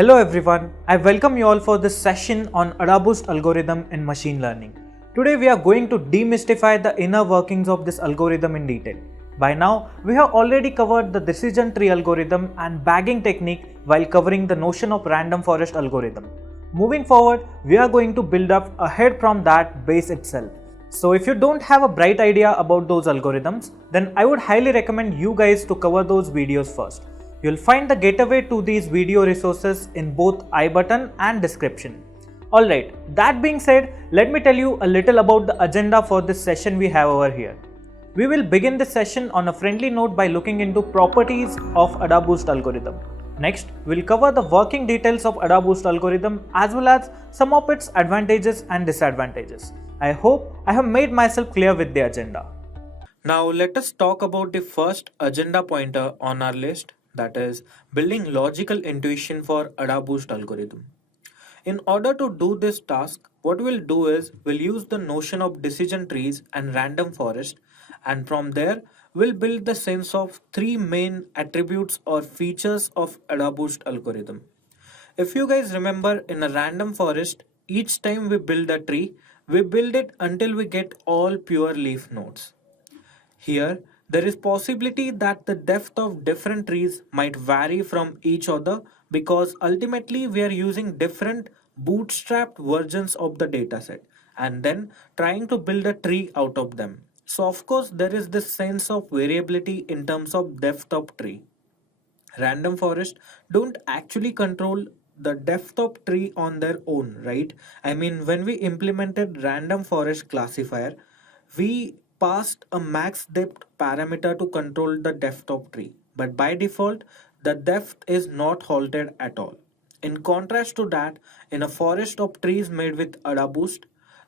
Hello everyone, I welcome you all for this session on AdaBoost algorithm in machine learning. Today we are going to demystify the inner workings of this algorithm in detail. By now, we have already covered the decision tree algorithm and bagging technique while covering the notion of random forest algorithm. Moving forward, we are going to build up ahead from that base itself. So if you don't have a bright idea about those algorithms, then I would highly recommend you guys to cover those videos first. You'll find the gateway to these video resources in both I button and description. Alright, that being said, let me tell you a little about the agenda for this session we have over here. We will begin this session on a friendly note by looking into properties of AdaBoost algorithm. Next, we'll cover the working details of AdaBoost algorithm as well as some of its advantages and disadvantages. I hope I have made myself clear with the agenda. Now let us talk about the first agenda pointer on our list, that is building logical intuition for AdaBoost algorithm. In order to do this task, what we'll do is we'll use the notion of decision trees and random forest, and from there we'll build the sense of three main attributes or features of AdaBoost algorithm. If you guys remember, in a random forest, each time we build a tree, we build it until we get all pure leaf nodes. Here, there is possibility that the depth of different trees might vary from each other because ultimately we are using different bootstrapped versions of the dataset and then trying to build a tree out of them. So of course there is this sense of variability in terms of depth of tree. Random forest don't actually control the depth of tree on their own, right? I mean, when we implemented random forest classifier, we passed a max depth parameter to control the depth of tree, but by default the depth is not halted at all. In contrast to that, in a forest of trees made with AdaBoost,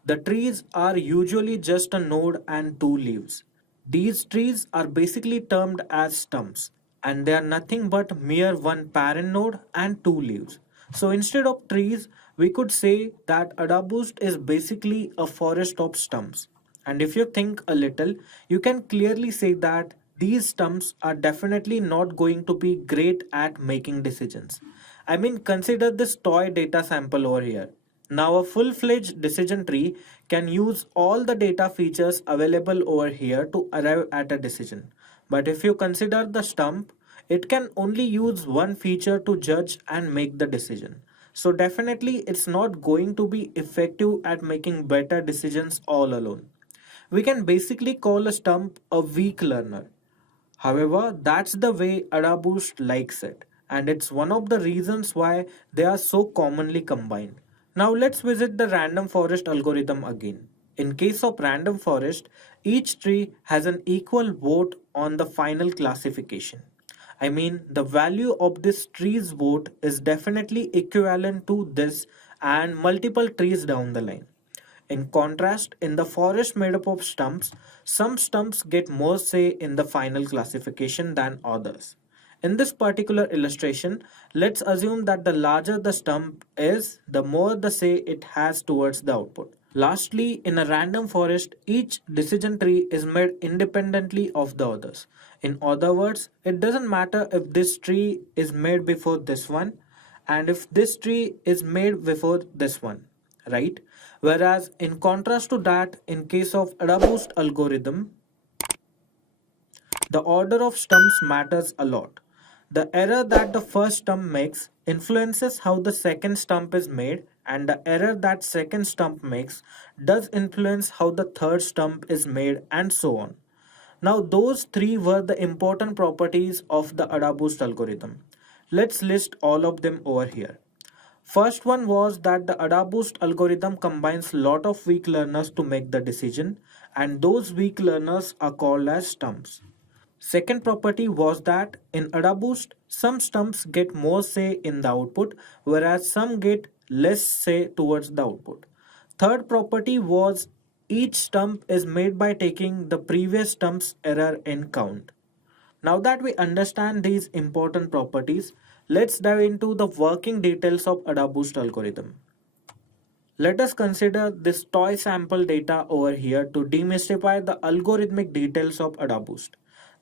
the trees are usually just a node and two leaves. These trees are basically termed as stumps, and they are nothing but mere one parent node and two leaves. So instead of trees, we could say that AdaBoost is basically a forest of stumps. And if you think a little, you can clearly say that these stumps are definitely not going to be great at making decisions. I mean, consider this toy data sample over here. Now, a full-fledged decision tree can use all the data features available over here to arrive at a decision. But if you consider the stump, it can only use one feature to judge and make the decision. So definitely it's not going to be effective at making better decisions all alone. We can basically call a stump a weak learner. However, that's the way AdaBoost likes it, and it's one of the reasons why they are so commonly combined. Now let's visit the random forest algorithm again. In case of random forest, each tree has an equal vote on the final classification. I mean, the value of this tree's vote is definitely equivalent to this and multiple trees down the line. In contrast, in the forest made up of stumps, some stumps get more say in the final classification than others. In this particular illustration, let's assume that the larger the stump is, the more the say it has towards the output. Lastly, in a random forest, each decision tree is made independently of the others. In other words, it doesn't matter if this tree is made before this one and if this tree is made before this one, right? Whereas in contrast to that, in case of AdaBoost algorithm, the order of stumps matters a lot. The error that the first stump makes influences how the second stump is made, and the error that second stump makes does influence how the third stump is made, and so on. Now, those three were the important properties of the AdaBoost algorithm. Let's list all of them over here. First one was that the AdaBoost algorithm combines lot of weak learners to make the decision, and those weak learners are called as stumps. Second property was that in AdaBoost, some stumps get more say in the output, whereas some get less say towards the output. Third property was each stump is made by taking the previous stump's error in count. Now that we understand these important properties, let's dive into the working details of AdaBoost algorithm. Let us consider this toy sample data over here to demystify the algorithmic details of AdaBoost.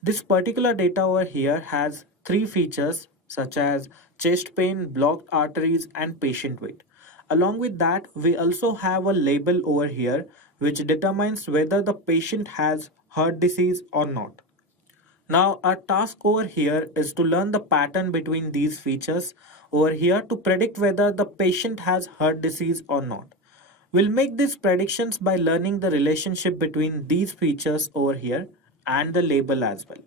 This particular data over here has three features: such as chest pain, blocked arteries, and patient weight. Along with that, we also have a label over here which determines whether the patient has heart disease or not. Now, our task over here is to learn the pattern between these features over here to predict whether the patient has heart disease or not. We'll make these predictions by learning the relationship between these features over here and the label as well.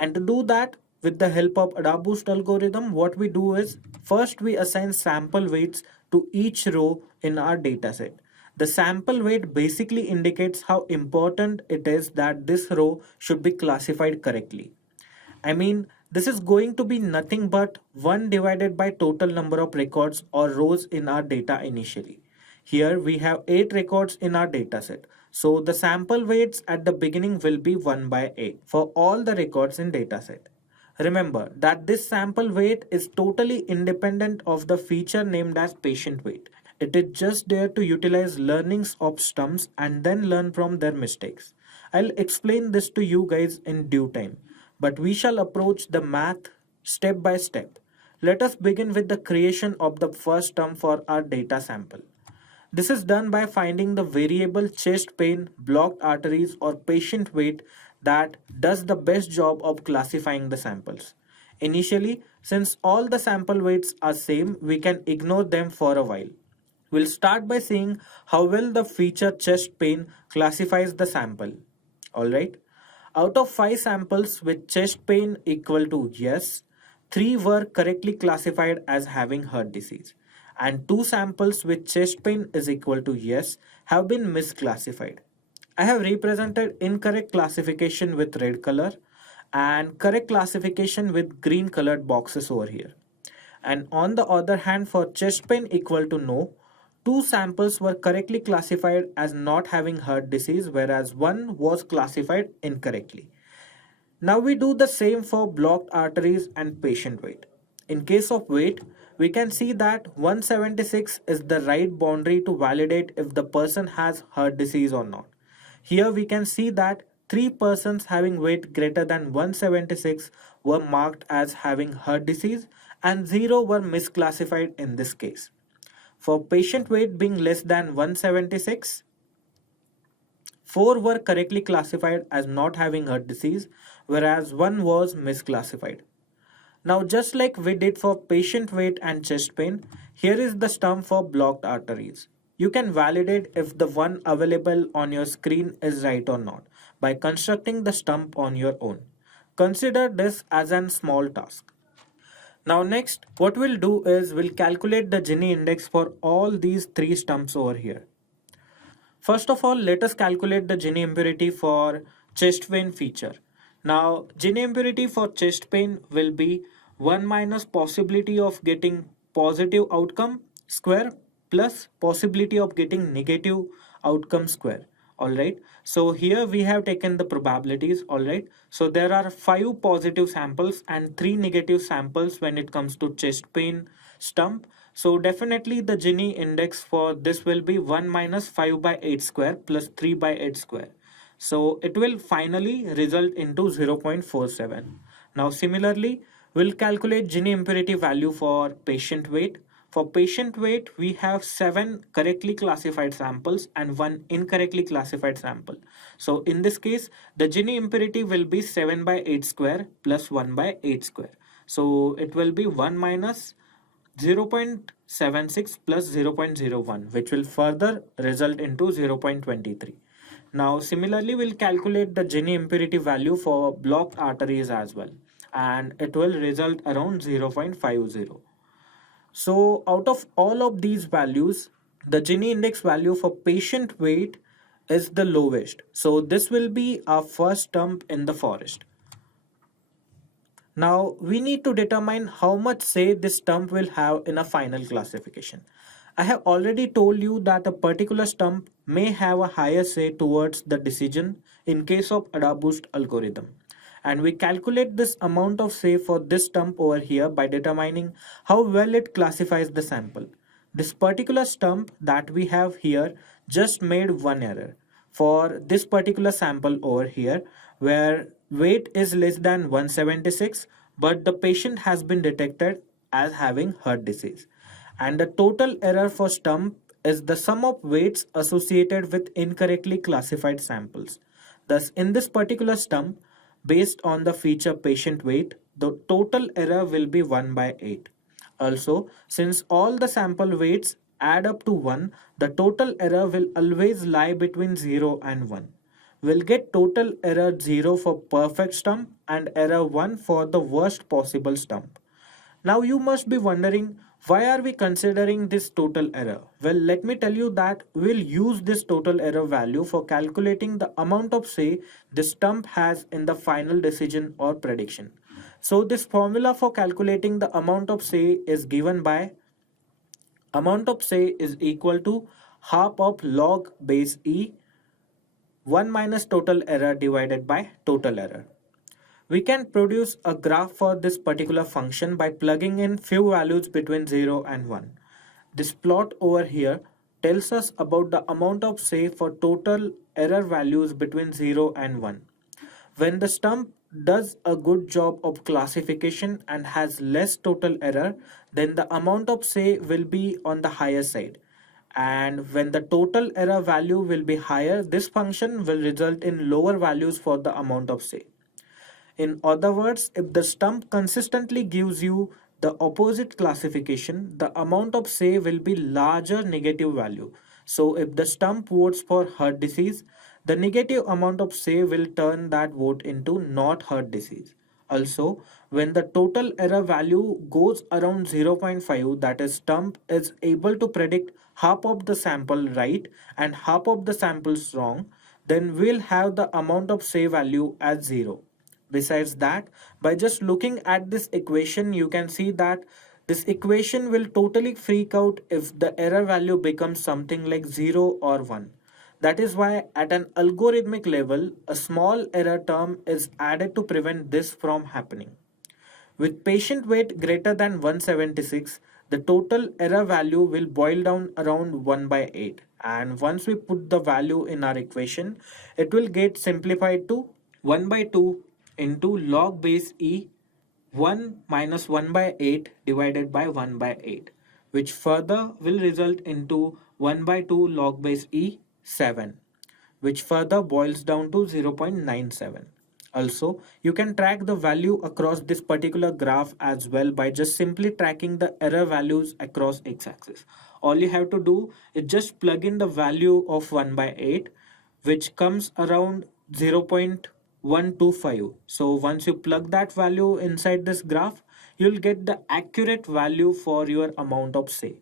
And to do that, with the help of AdaBoost algorithm, what we do is first we assign sample weights to each row in our dataset. The sample weight basically indicates how important it is that this row should be classified correctly. I mean, this is going to be nothing but 1 divided by total number of records or rows in our data initially. Here we have 8 records in our dataset. So the sample weights at the beginning will be 1 by 8 for all the records in dataset. Remember that this sample weight is totally independent of the feature named as patient weight. It is just there to utilize learnings of stumps and then learn from their mistakes. I'll explain this to you guys in due time, but we shall approach the math step by step. Let us begin with the creation of the first stump for our data sample. This is done by finding the variable chest pain, blocked arteries, or patient weight that does the best job of classifying the samples. Initially, since all the sample weights are same, we can ignore them for a while. We'll start by seeing how well the feature chest pain classifies the sample. Alright. Out of 5 samples with chest pain equal to yes, 3 were correctly classified as having heart disease, and 2 samples with chest pain is equal to yes have been misclassified. I have represented incorrect classification with red color and correct classification with green colored boxes over here. And on the other hand, for chest pain equal to no, 2 samples were correctly classified as not having heart disease, whereas 1 was classified incorrectly. Now we do the same for blocked arteries and patient weight. In case of weight, we can see that 176 is the right boundary to validate if the person has heart disease or not. Here we can see that 3 persons having weight greater than 176 were marked as having heart disease and 0 were misclassified in this case. For patient weight being less than 176, 4 were correctly classified as not having heart disease, whereas 1 was misclassified. Now, just like we did for patient weight and chest pain, here is the stump for blocked arteries. You can validate if the one available on your screen is right or not by constructing the stump on your own. Consider this as a small task. Now next, what we'll do is we'll calculate the Gini index for all these 3 stumps over here. First of all, let us calculate the Gini impurity for chest pain feature. Now, Gini impurity for chest pain will be 1 minus possibility of getting positive outcome square plus possibility of getting negative outcome square. Alright, so here we have taken the probabilities. Alright, so there are 5 positive samples and 3 negative samples when it comes to chest pain stump. So definitely the Gini index for this will be 1 minus 5 by 8 square plus 3 by 8 square. So it will finally result into 0.47. Now similarly, we'll calculate Gini impurity value for patient weight. For patient weight, we have 7 correctly classified samples and 1 incorrectly classified sample. So in this case, the Gini impurity will be 7 by 8 square plus 1 by 8 square. So it will be 1 minus 0.76 plus 0.01, which will further result into 0.23. Now similarly, we'll calculate the Gini impurity value for blocked arteries as well, and it will result around 0.50. So out of all of these values, the Gini index value for patient weight is the lowest. So this will be our first stump in the forest. Now we need to determine how much say this stump will have in a final classification. I have already told you that a particular stump may have a higher say towards the decision in case of AdaBoost algorithm. And we calculate this amount of say for this stump over here by determining how well it classifies the sample. This particular stump that we have here just made one error. For this particular sample over here, where weight is less than 176 but the patient has been detected as having heart disease. And the total error for stump is the sum of weights associated with incorrectly classified samples. Thus, in this particular stump, based on the feature patient weight, the total error will be 1 by 8. Also, since all the sample weights add up to 1, the total error will always lie between 0 and 1. We'll get total error 0 for perfect stump and error 1 for the worst possible stump. Now you must be wondering, why are we considering this total error? Well, let me tell you that we'll use this total error value for calculating the amount of say the stump has in the final decision or prediction. So this formula for calculating the amount of say is given by amount of say is equal to half of log base e 1 minus total error divided by total error. We can produce a graph for this particular function by plugging in few values between 0 and 1. This plot over here tells us about the amount of say for total error values between 0 and 1. When the stump does a good job of classification and has less total error, then the amount of say will be on the higher side. And when the total error value will be higher, this function will result in lower values for the amount of say. In other words, if the stump consistently gives you the opposite classification, the amount of say will be larger negative value. So if the stump votes for heart disease, the negative amount of say will turn that vote into not heart disease. Also, when the total error value goes around zero point 0.5, that is, stump is able to predict half of the sample right and half of the samples wrong, then we'll have the amount of say value as 0. Besides that, by just looking at this equation, you can see that this equation will totally freak out if the error value becomes something like 0 or 1. That is why at an algorithmic level, a small error term is added to prevent this from happening. With patient weight greater than 176, the total error value will boil down around 1 by 8. And once we put the value in our equation, it will get simplified to 1 by 2 into log base e 1 minus 1 by 8 divided by 1 by 8, which further will result into 1 by 2 log base e 7, which further boils down to 0.97. Also, you can track the value across this particular graph as well by just simply tracking the error values across x-axis. All you have to do is just plug in the value of 1 by 8, which comes around 0.125. So once you plug that value inside this graph, you'll get the accurate value for your amount of say.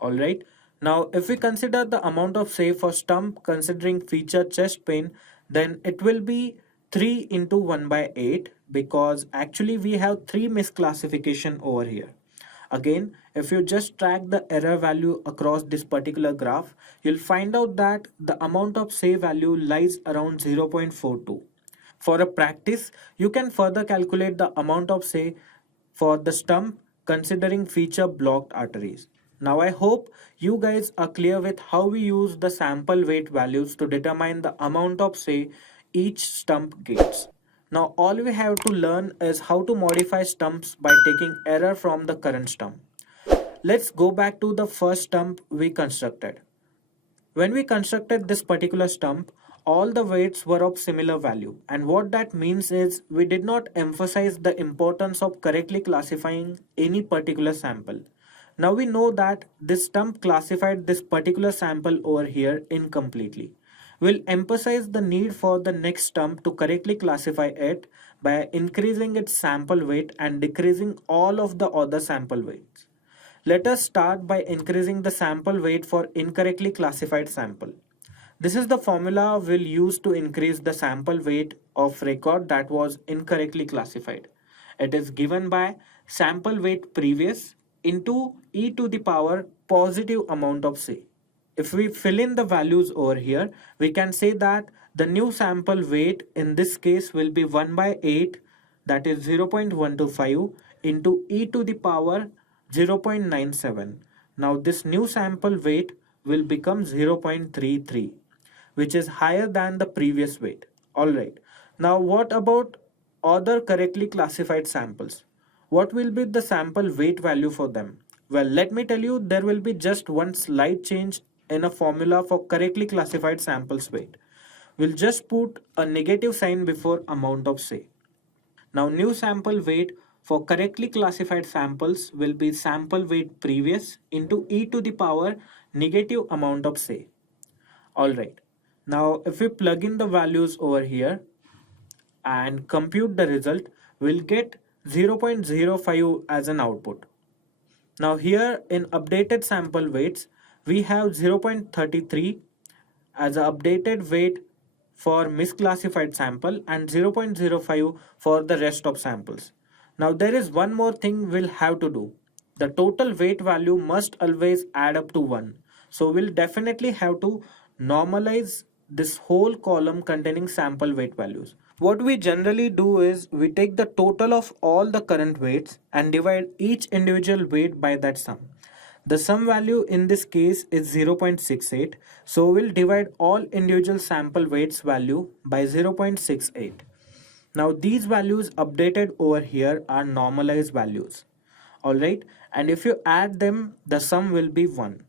Alright, now if we consider the amount of say for stump considering feature chest pain, then it will be 3 into 1 by 8 because actually we have 3 misclassification over here. Again, if you just track the error value across this particular graph, you'll find out that the amount of say value lies around 0.42. For a practice, you can further calculate the amount of say for the stump considering feature blocked arteries. Now I hope you guys are clear with how we use the sample weight values to determine the amount of say each stump gets. Now all we have to learn is how to modify stumps by taking error from the current stump. Let's go back to the first stump we constructed. When we constructed this particular stump, all the weights were of similar value, and what that means is we did not emphasize the importance of correctly classifying any particular sample. Now we know that this stump classified this particular sample over here incompletely. We'll emphasize the need for the next stump to correctly classify it by increasing its sample weight and decreasing all of the other sample weights. Let us start by increasing the sample weight for incorrectly classified sample. This is the formula we'll use to increase the sample weight of record that was incorrectly classified. It is given by sample weight previous into e to the power positive amount of say. If we fill in the values over here, we can say that the new sample weight in this case will be 1 by 8, that is 0.125 into e to the power 0.97. Now this new sample weight will become 0.33, which is higher than the previous weight. Alright, now what about other correctly classified samples. What will be the sample weight value for them? Well, let me tell you, there will be just one slight change in a formula for correctly classified samples weight. We'll just put a negative sign before amount of say. Now new sample weight for correctly classified samples will be sample weight previous into e to the power negative amount of say. Alright. Now if we plug in the values over here and compute the result, we'll get 0.05 as an output. Now here in updated sample weights, we have 0.33 as an updated weight for misclassified sample and 0.05 for the rest of samples. Now there is one more thing we'll have to do. The total weight value must always add up to 1. So we'll definitely have to normalize this whole column containing sample weight values. What we generally do is we take the total of all the current weights and divide each individual weight by that sum. The sum value in this case is 0.68, so we'll divide all individual sample weights value by 0.68. Now these values updated over here are normalized values. Alright, and if you add them, the sum will be 1.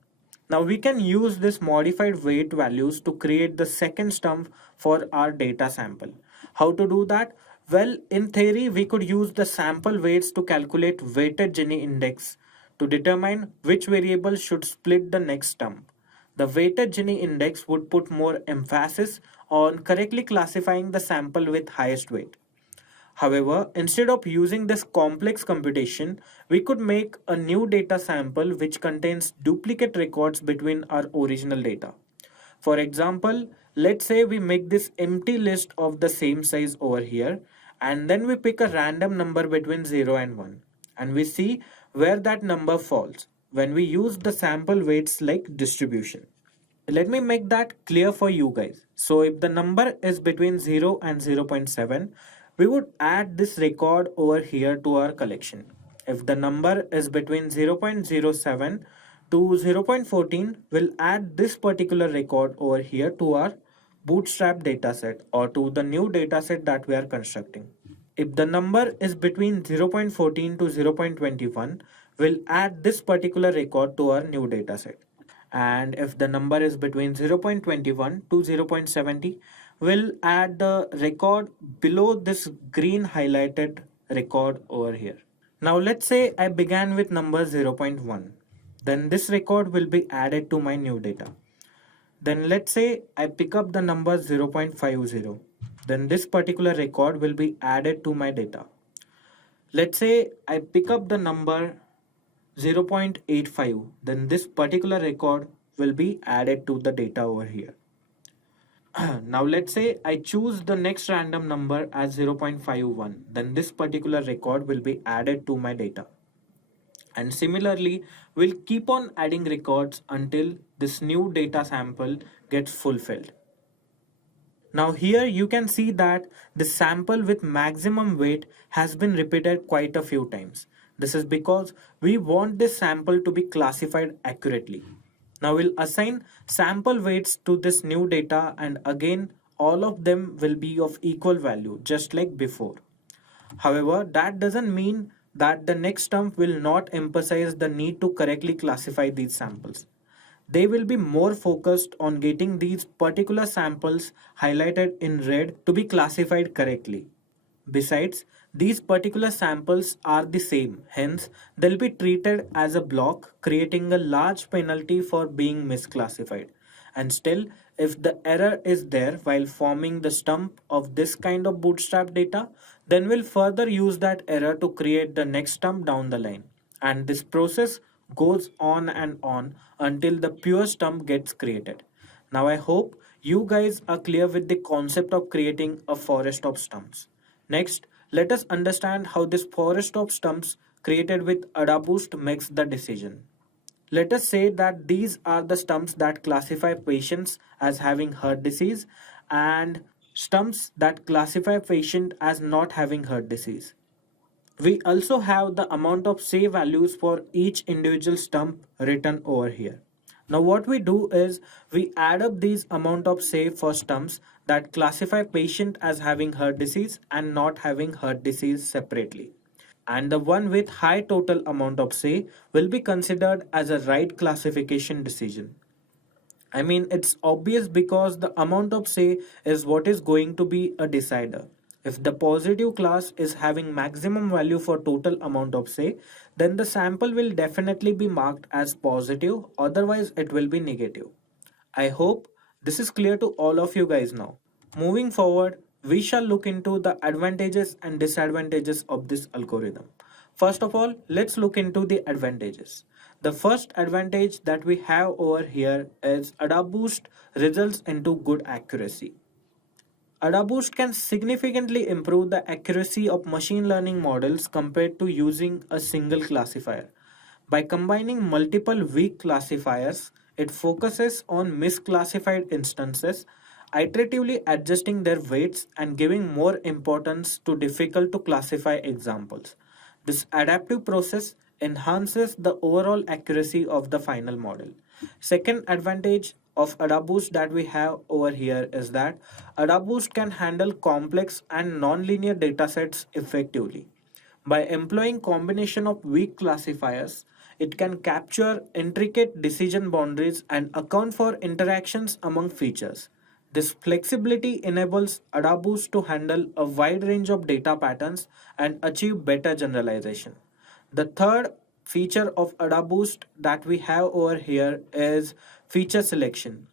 Now we can use this modified weight values to create the second stump for our data sample. How to do that? Well, in theory, we could use the sample weights to calculate weighted Gini index to determine which variable should split the next stump. The weighted Gini index would put more emphasis on correctly classifying the sample with highest weight. However, instead of using this complex computation, we could make a new data sample which contains duplicate records between our original data. For example, let's say we make this empty list of the same size over here, and then we pick a random number between 0 and 1, and we see where that number falls when we use the sample weights like distribution. Let me make that clear for you guys. So if the number is between 0 and 0.7, we would add this record over here to our collection. If the number is between 0.07 to 0.14, we'll add this particular record over here to our bootstrap dataset or to the new dataset that we are constructing. If the number is between 0.14 to 0.21, we'll add this particular record to our new dataset. And if the number is between 0.21 to 0.70, we'll add the record below this green highlighted record over here. Now let's say I began with number 0.1. Then this record will be added to my new data. Then let's say I pick up the number 0.50. Then this particular record will be added to my data. Let's say I pick up the number 0.85, then this particular record will be added to the data over here. Now let's say I choose the next random number as 0.51, then this particular record will be added to my data. And similarly, we'll keep on adding records until this new data sample gets fulfilled. Now here you can see that the sample with maximum weight has been repeated quite a few times. This is because we want this sample to be classified accurately. Now we'll assign sample weights to this new data, and again all of them will be of equal value just like before. However, that doesn't mean that the next stump will not emphasize the need to correctly classify these samples. They will be more focused on getting these particular samples highlighted in red to be classified correctly. Besides, these particular samples are the same, hence they'll be treated as a block, creating a large penalty for being misclassified. And still, if the error is there while forming the stump of this kind of bootstrap data, then we'll further use that error to create the next stump down the line. And this process goes on and on until the pure stump gets created. Now I hope you guys are clear with the concept of creating a forest of stumps. Next, let us understand how this forest of stumps created with AdaBoost makes the decision. Let us say that these are the stumps that classify patients as having heart disease and stumps that classify patient as not having heart disease. We also have the amount of say values for each individual stump written over here. Now what we do is we add up these amount of say for stumps that classify patient as having heart disease and not having heart disease separately. And the one with high total amount of say will be considered as a right classification decision. I mean, it's obvious because the amount of say is what is going to be a decider. If the positive class is having maximum value for total amount of say, then the sample will definitely be marked as positive, otherwise it will be negative. I hope this is clear to all of you guys now. Moving forward, we shall look into the advantages and disadvantages of this algorithm. First of all, let's look into the advantages. The first advantage that we have over here is AdaBoost results into good accuracy. AdaBoost can significantly improve the accuracy of machine learning models compared to using a single classifier. By combining multiple weak classifiers, it focuses on misclassified instances, iteratively adjusting their weights and giving more importance to difficult to classify examples. This adaptive process enhances the overall accuracy of the final model. Second advantage of AdaBoost that we have over here is that AdaBoost can handle complex and nonlinear datasets effectively. By employing combination of weak classifiers, it can capture intricate decision boundaries and account for interactions among features. This flexibility enables AdaBoost to handle a wide range of data patterns and achieve better generalization. The third feature of AdaBoost that we have over here is feature selection.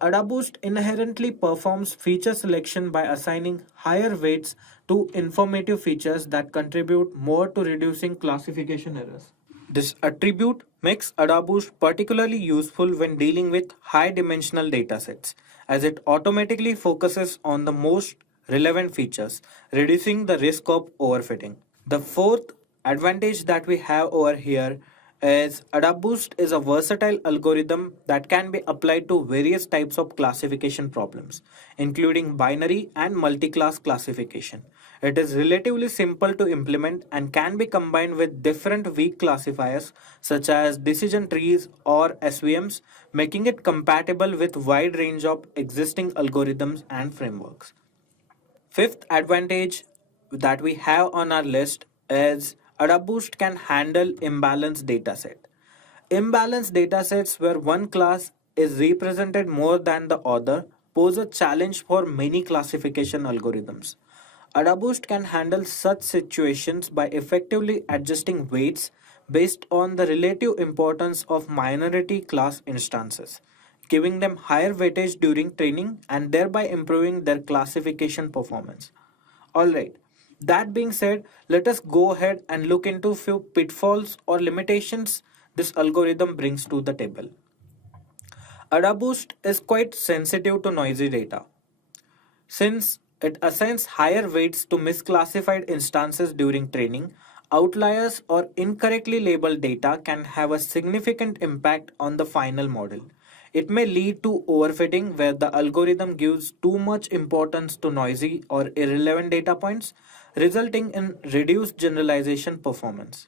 AdaBoost inherently performs feature selection by assigning higher weights to informative features that contribute more to reducing classification errors. This attribute makes AdaBoost particularly useful when dealing with high dimensional datasets, as it automatically focuses on the most relevant features, reducing the risk of overfitting. The fourth advantage that we have over here is AdaBoost is a versatile algorithm that can be applied to various types of classification problems, including binary and multi-class classification. It is relatively simple to implement and can be combined with different weak classifiers such as decision trees or SVMs, making it compatible with wide range of existing algorithms and frameworks. Fifth advantage that we have on our list is AdaBoost can handle imbalanced dataset. Imbalanced datasets where one class is represented more than the other pose a challenge for many classification algorithms. AdaBoost can handle such situations by effectively adjusting weights based on the relative importance of minority class instances, giving them higher weightage during training and thereby improving their classification performance. Alright, that being said, let us go ahead and look into few pitfalls or limitations this algorithm brings to the table. AdaBoost is quite sensitive to noisy data. Since it assigns higher weights to misclassified instances during training, outliers or incorrectly labeled data can have a significant impact on the final model. It may lead to overfitting where the algorithm gives too much importance to noisy or irrelevant data points, resulting in reduced generalization performance.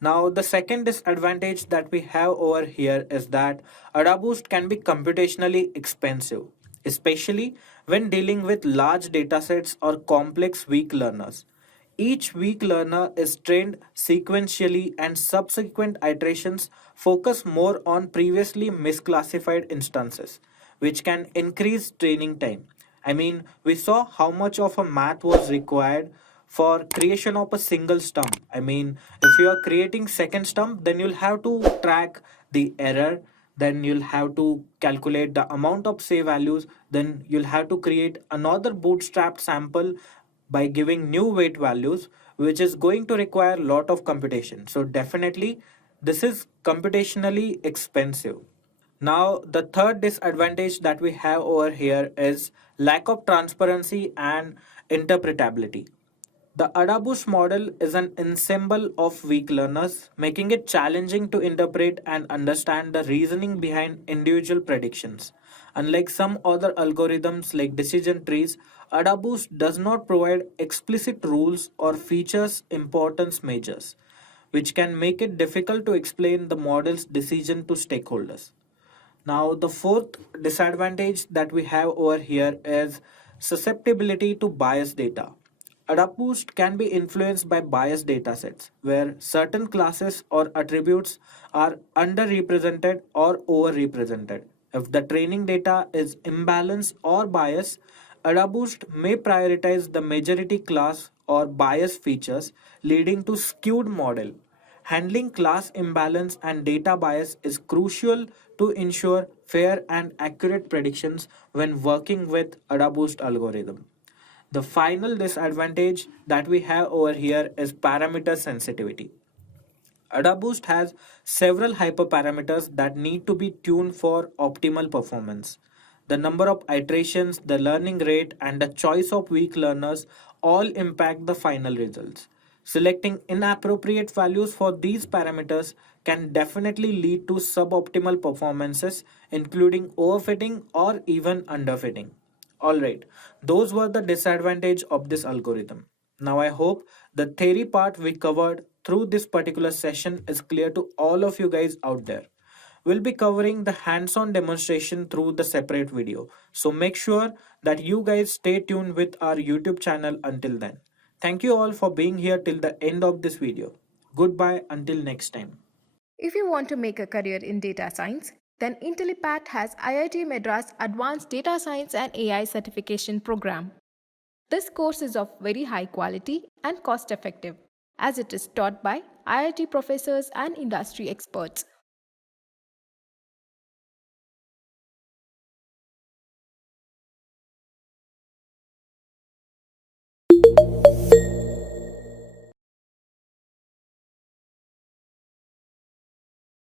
Now, the second disadvantage that we have over here is that AdaBoost can be computationally expensive, especially when dealing with large datasets or complex weak learners. Each weak learner is trained sequentially, and subsequent iterations focus more on previously misclassified instances, which can increase training time. I mean, we saw how much of a math was required for creation of a single stump. I mean, if you are creating second stump, then you'll have to track the error, then you'll have to calculate the amount of say values, then you'll have to create another bootstrapped sample by giving new weight values, which is going to require a lot of computation. So definitely this is computationally expensive. Now, the third disadvantage that we have over here is lack of transparency and interpretability. The AdaBoost model is an ensemble of weak learners, making it challenging to interpret and understand the reasoning behind individual predictions. Unlike some other algorithms like decision trees, AdaBoost does not provide explicit rules or features importance measures, which can make it difficult to explain the model's decision to stakeholders. Now, the fourth disadvantage that we have over here is susceptibility to biased data. AdaBoost can be influenced by biased datasets, where certain classes or attributes are underrepresented or overrepresented. If the training data is imbalanced or biased, AdaBoost may prioritize the majority class or bias features, leading to skewed model. Handling class imbalance and data bias is crucial to ensure fair and accurate predictions when working with AdaBoost algorithm. The final disadvantage that we have over here is parameter sensitivity. AdaBoost has several hyperparameters that need to be tuned for optimal performance. The number of iterations, the learning rate, and the choice of weak learners all impact the final results. Selecting inappropriate values for these parameters can definitely lead to suboptimal performances, including overfitting or even underfitting. Alright, those were the disadvantage of this algorithm. Now I hope the theory part we covered through this particular session is clear to all of you guys out there. We'll be covering the hands-on demonstration through the separate video. So make sure that you guys stay tuned with our YouTube channel until then. Thank you all for being here till the end of this video. Goodbye until next time. If you want to make a career in data science, then Intellipaat has IIT Madras Advanced Data Science and AI Certification Program. This course is of very high quality and cost effective as it is taught by IIT professors and industry experts.